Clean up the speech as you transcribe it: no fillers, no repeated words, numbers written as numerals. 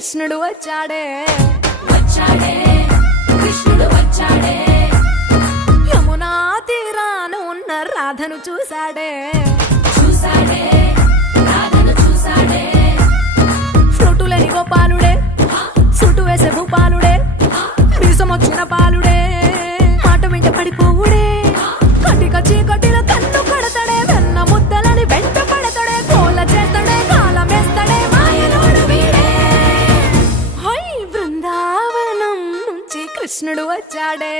కృష్ణుడు వచ్చాడే వచ్చాడే కృష్ణుడు వచ్చాడే యమునా తీరాన ఉన్న రాధను చూశాడే చూసాడే రాధను చూసాడే ఫ్రూటులేని గోపాలుడే సుటు వేసే భూపాలుడే మీసమొచ్చిన పాలుడే మాట వెంట పడిపోవుడే కటిక చీకటిలో కన్ను కడతాడే వెన్న ముద్దలని వెంట పడతాడే కోల చేస్తాడే కాలమేస్తాడే మాయలోడు వీడే హై బృందావనం నుంచి కృష్ణుడు వచ్చాడే